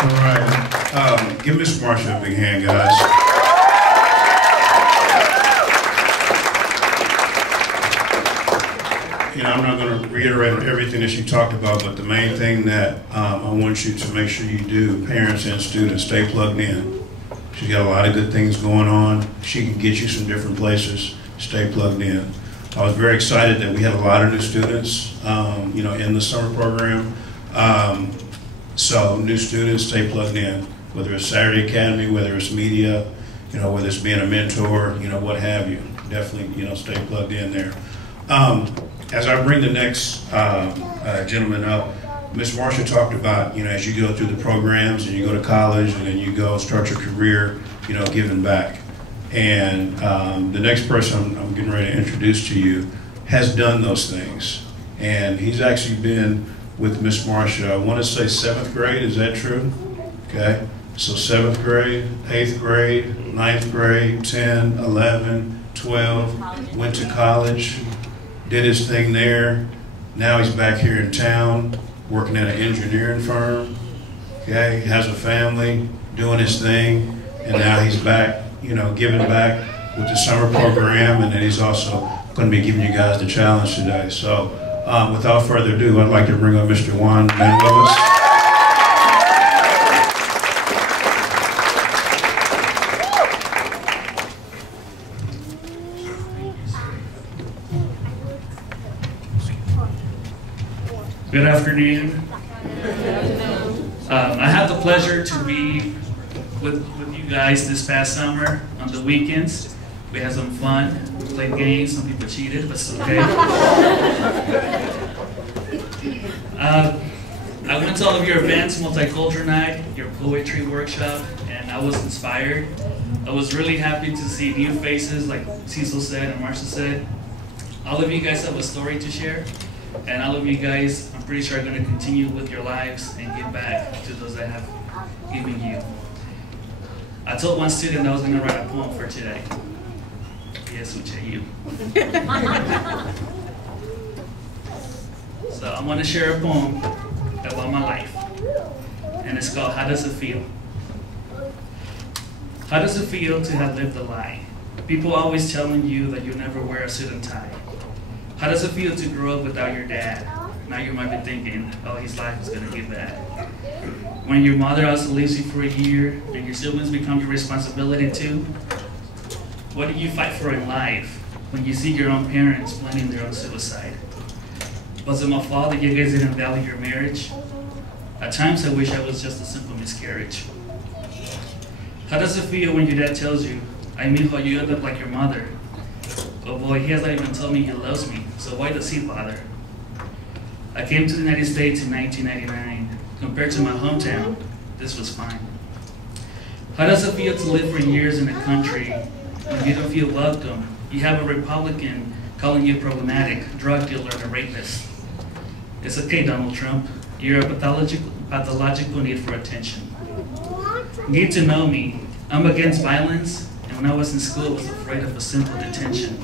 All right. Give Miss Marsha a big hand, guys. You know, I'm not going to reiterate everything that she talked about, but the main thing that I want you to make sure you do, parents and students, stay plugged in. She's got a lot of good things going on. She can get you some different places. Stay plugged in. I was very excited that we had a lot of new students, you know, in the summer program. So new students, stay plugged in. Whether it's Saturday Academy, whether it's media, you know, whether it's being a mentor, you know, what have you. Definitely, you know, stay plugged in there. As I bring the next gentleman up, Ms. Marsha talked about, you know, as you go through the programs and you go to college and then you go start your career, you know, giving back. And the next person I'm getting ready to introduce to you has done those things. And he's actually been with Ms. Marsha, I want to say 7th grade, is that true? Okay, so 7th grade, 8th grade, 9th grade, 10, 11, 12, went to college, did his thing there. Now he's back here in town, working at an engineering firm. Okay, has a family, doing his thing, and now he's back, you know, giving back with the summer program, and then he's also going to be giving you guys the challenge today. So without further ado, I'd like to bring up Mr. Juan Manuelos. Good afternoon. I had the pleasure to be with you guys this past summer on the weekends. We had some fun, we played games, some people cheated, but it's okay. I went to all of your events, Multicultural Night, your poetry workshop, and I was inspired. I was really happy to see new faces, like Cecil said and Marsha said. All of you guys have a story to share, and all of you guys, I'm pretty sure, are going to continue with your lives and give back to those that have given you. I told one student I was going to write a poem for today. Yes, which are you. So I want to share a poem about my life, and it's called How Does It Feel? How does it feel to have lived a lie? People always telling you that you'll never wear a suit and tie. How does it feel to grow up without your dad? Now you might be thinking, oh, his life is going to get bad. When your mother also leaves you for a year and your siblings become your responsibility too, what do you fight for in life when you see your own parents planning their own suicide? Was it my fault that you guys didn't value your marriage? At times I wish I was just a simple miscarriage. How does it feel when your dad tells you, I mean how you end up like your mother? Oh boy, he hasn't even told me he loves me, so why does he bother? I came to the United States in 1999. Compared to my hometown, this was fine. How does it feel to live for years in a country when you don't feel welcome? You have a Republican calling you problematic, drug dealer, and a rapist. It's okay, Donald Trump. You're a pathological need for attention. Need to know me. I'm against violence, and when I was in school, I was afraid of a simple detention.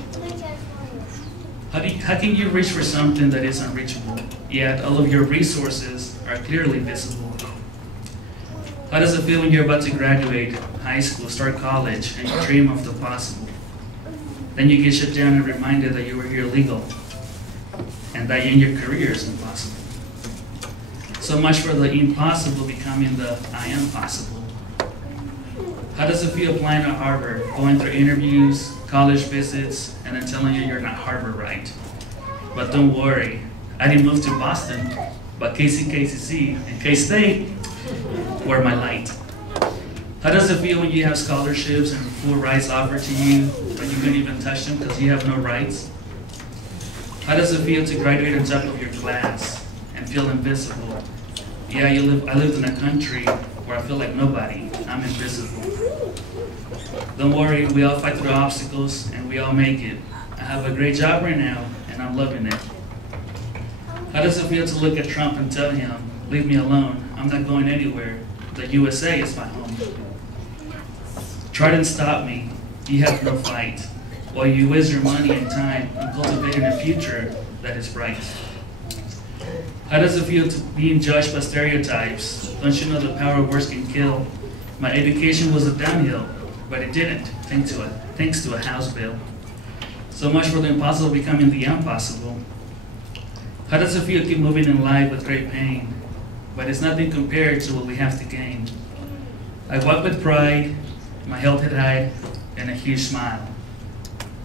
How can you reach for something that is unreachable, yet all of your resources are clearly visible? How does it feel when you're about to graduate high school, start college, and you dream of the possible? Then you get shut down and reminded that you were here legal, and that in your career is impossible. So much for the impossible becoming the I am possible. How does it feel applying at Harvard, going through interviews, college visits, and then telling you you're not Harvard right? But don't worry, I didn't move to Boston, but KCC and K-State were my light. How does it feel when you have scholarships and full rights offered to you, but you couldn't even touch them because you have no rights? How does it feel to graduate on top of your class and feel invisible? Yeah, I lived in a country where I feel like nobody. I'm invisible. Don't worry, we all fight through obstacles and we all make it. I have a great job right now and I'm loving it. How does it feel to look at Trump and tell him, leave me alone, I'm not going anywhere. The USA is my home. Try to stop me, you have no fight, while you waste your money and time on cultivating a future that is bright. How does it feel to being judged by stereotypes? Don't you know the power of words can kill? My education was a downhill, but it didn't, thanks to a house bill. So much for the impossible becoming the impossible. How does it feel to keep moving in life with great pain? But it's nothing compared to what we have to gain. I walked with pride, my health had high, and a huge smile.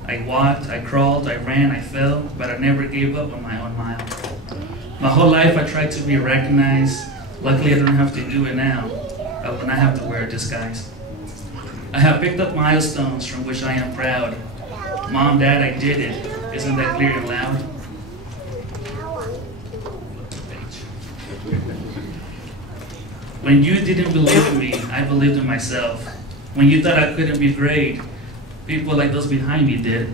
I walked, I crawled, I ran, I fell, but I never gave up on my own mile. My whole life I tried to be recognized. Luckily I don't have to do it now. I will not have to wear a disguise. I have picked up milestones from which I am proud. Mom, Dad, I did it. Isn't that clear and loud? When you didn't believe in me, I believed in myself. When you thought I couldn't be great, people like those behind me did.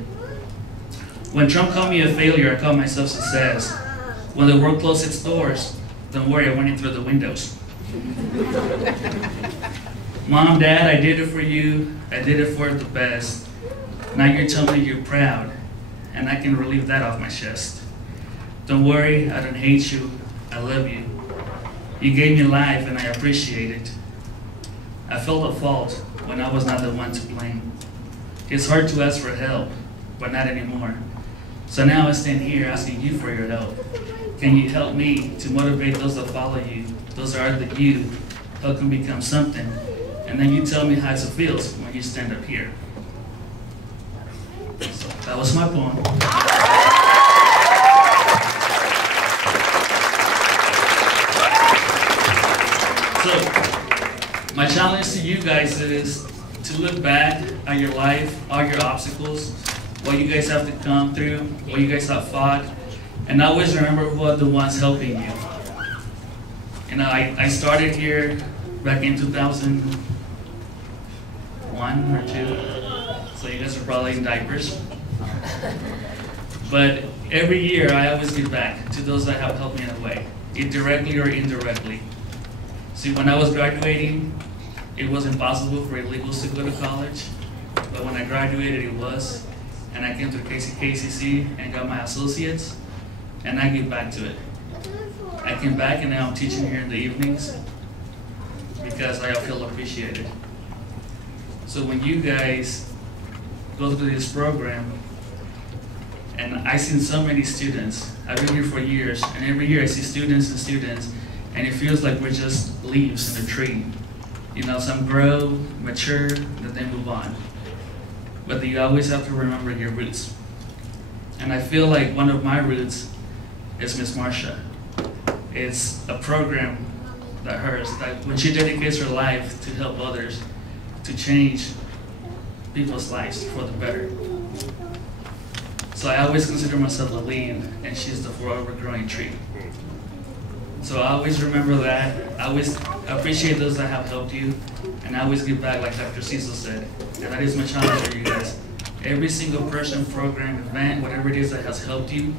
When Trump called me a failure, I called myself success. When the world closed its doors, don't worry, I went in through the windows. Mom, Dad, I did it for you. I did it for the best. Now you're telling me you're proud, and I can relieve that off my chest. Don't worry, I don't hate you. I love you. You gave me life, and I appreciate it. I felt a fault when I was not the one to blame. It's hard to ask for help, but not anymore. So now I stand here asking you for your help. Can you help me to motivate those that follow you? Those are the you, help them become something. And then you tell me how it feels when you stand up here. So that was my poem. So my challenge to you guys is to look back at your life, all your obstacles, what you guys have to come through, what you guys have fought, and always remember who are the ones helping you. You know, I started here back in 2001 or 2, so you guys are probably in diapers. But every year I always give back to those that have helped me in a way, directly or indirectly. See, when I was graduating, it was impossible for illegals to go to college, but when I graduated, it was. And I came to KCC and got my associates, and I give back to it. I came back and now I'm teaching here in the evenings because I feel appreciated. So when you guys go through this program, and I've seen so many students, I've been here for years, and every year I see students and students, and it feels like we're just leaves in a tree. You know, some grow, mature, then they move on. But you always have to remember your roots. And I feel like one of my roots is Miss Marcia. It's a program that when she dedicates her life to help others, to change people's lives for the better. So I always consider myself a leaf, and she's the forever growing tree. So I always remember that. I always appreciate those that have helped you, and I always give back like Dr. Cecil said. And that is my challenge for you guys. Every single person, program, event, whatever it is that has helped you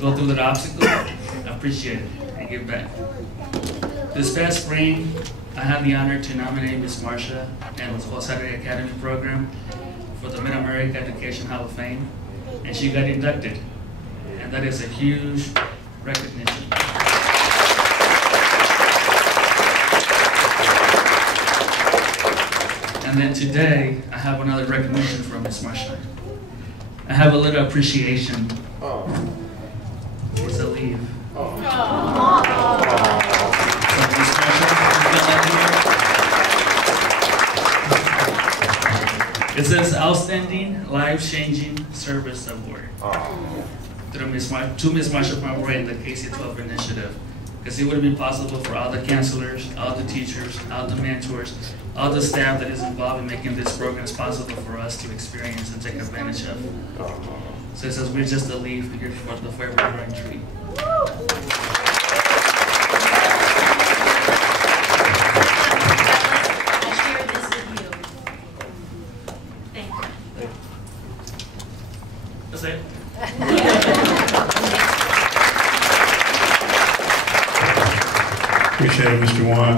go through that obstacle, appreciate it and give back. This past spring, I had the honor to nominate Miss Marcia and the whole Saturday Academy program for the Mid-America Education Hall of Fame, and she got inducted. And that is a huge recognition. And then today, I have another recognition from Miss Marcia. I have a little appreciation. Oh. It's a leave. Oh. So Miss Marcia, it says Outstanding Life-Changing Service Award. Oh. To Miss Marcia Pomeroy and the KC12 initiative. Because it would have been possible for all the counselors, all the teachers, all the mentors, all the staff that is involved in making this program possible for us to experience and take advantage of. So it says we're just a leaf here for the forever growing tree. I share this with you. Thank you. That's it. Appreciate it, Mr. Juan.